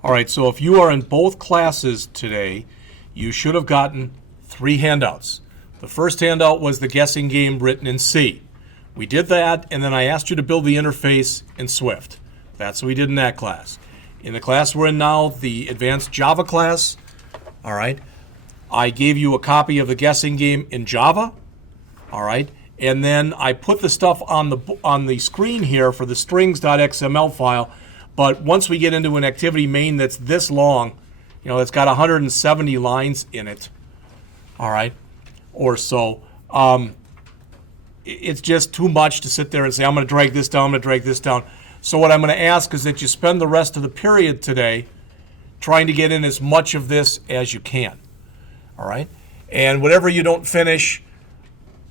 All right, so if you are in both classes today, you should have gotten 3 handouts. The first handout was the guessing game written in C. We did that, and then I asked you to build the interface in Swift. That's what we did in that class. In the class we're in now, the advanced Java class, all right, I gave you a copy of the guessing game in Java, all right, and then I put the stuff on the screen here for the strings.xml file. But once we get into an activity main that's this long, it's got 170 lines in it, all right, or so, it's just too much to sit there and say, I'm going to drag this down, I'm going to drag this down. So what I'm going to ask is that you spend the rest of the period today trying to get in as much of this as you can, all right? And whatever you don't finish,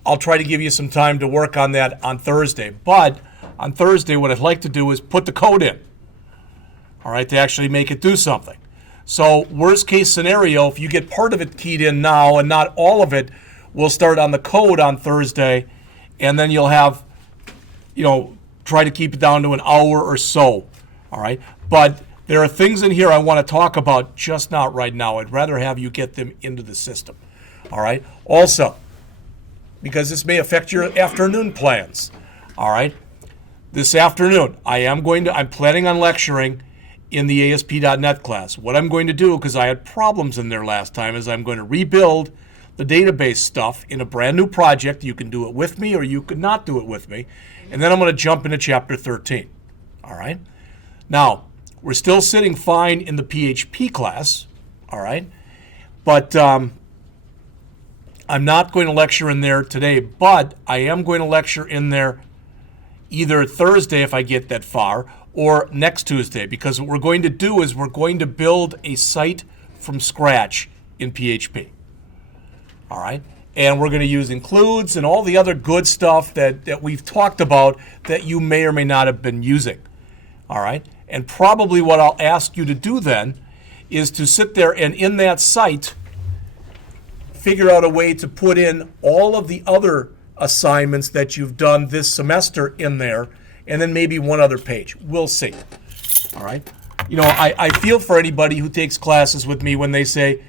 I'll try to give you some time to work on that on Thursday. But on Thursday, what I'd like to do is put the code in, all right, to actually make it do something. So worst case scenario, if you get part of it keyed in now and not all of it, we'll start on the code on Thursday, and then you'll have, try to keep it down to an hour or so, all right? But there are things in here I want to talk about, just not right now. I'd rather have you get them into the system, all right? Also, because this may affect your afternoon plans, all right? This afternoon, I'm planning on lecturing in the ASP.NET class. What I'm going to do, because I had problems in there last time, is I'm going to rebuild the database stuff in a brand new project. You can do it with me or you could not do it with me. And then I'm going to jump into chapter 13. All right? Now, we're still sitting fine in the PHP class. All right? But I'm not going to lecture in there today, but I am going to lecture in there either Thursday if I get that far, or next Tuesday, because what we're going to do is we're going to build a site from scratch in PHP. All right? And we're going to use includes and all the other good stuff that we've talked about that you may or may not have been using. All right? And probably what I'll ask you to do then is to sit there and in that site figure out a way to put in all of the other assignments that you've done this semester in there, and then maybe one other page. We'll see. All right? I feel for anybody who takes classes with me when they say,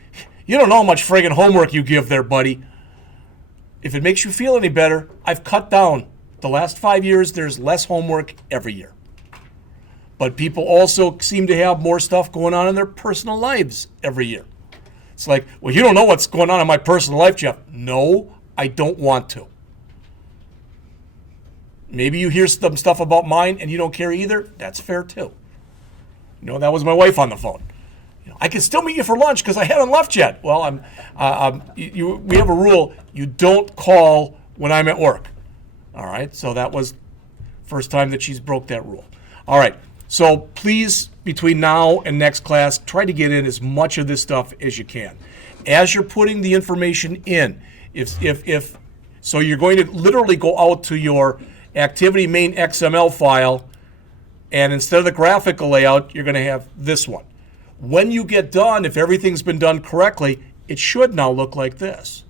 you don't know how much friggin' homework you give there, buddy. If it makes you feel any better, I've cut down. The last 5 years, there's less homework every year. But people also seem to have more stuff going on in their personal lives every year. It's like, well, you don't know what's going on in my personal life, Jeff. No, I don't want to. Maybe you hear some stuff about mine and you don't care either. That's fair too. That was my wife on the phone. I can still meet you for lunch because I haven't left yet. Well, we have a rule. You don't call when I'm at work. All right? So that was first time that she's broke that rule. All right. So please, between now and next class, try to get in as much of this stuff as you can. As you're putting the information in, so you're going to literally go out to your activity main XML file, and instead of the graphical layout, you're going to have this one. When you get done, if everything's been done correctly, it should now look like this.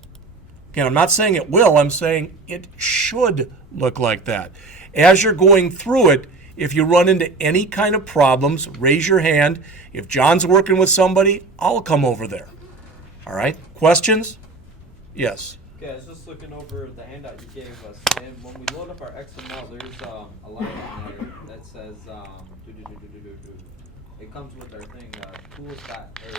Again, I'm not saying it will, I'm saying it should look like that. As you're going through it, if you run into any kind of problems, raise your hand. If John's working with somebody, I'll come over there. All right? Questions? Yes. Okay, I was just looking over the handout you gave us, and when we load up our XML, there's a line on there that says, it comes with our thing, tools.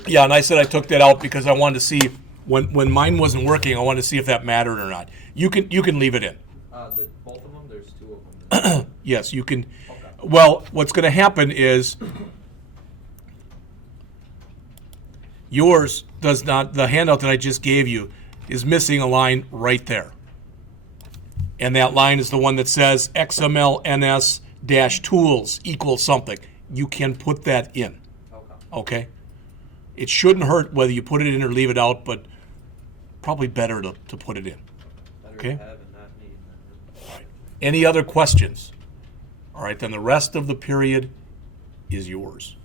Yeah, and I said I took that out because I wanted to see, when mine wasn't working, I wanted to see if that mattered or not. You can leave it in. Both of them? There's 2 of them. Yes, you can. Okay. Well, what's going to happen is yours does not, the handout that I just gave you is missing a line right there. And that line is the one that says XML-NS-tools equals something. You can put that in. Okay? It shouldn't hurt whether you put it in or leave it out, but probably better to put it in. Okay? Better have and not need. All right. Any other questions? All right, then the rest of the period is yours.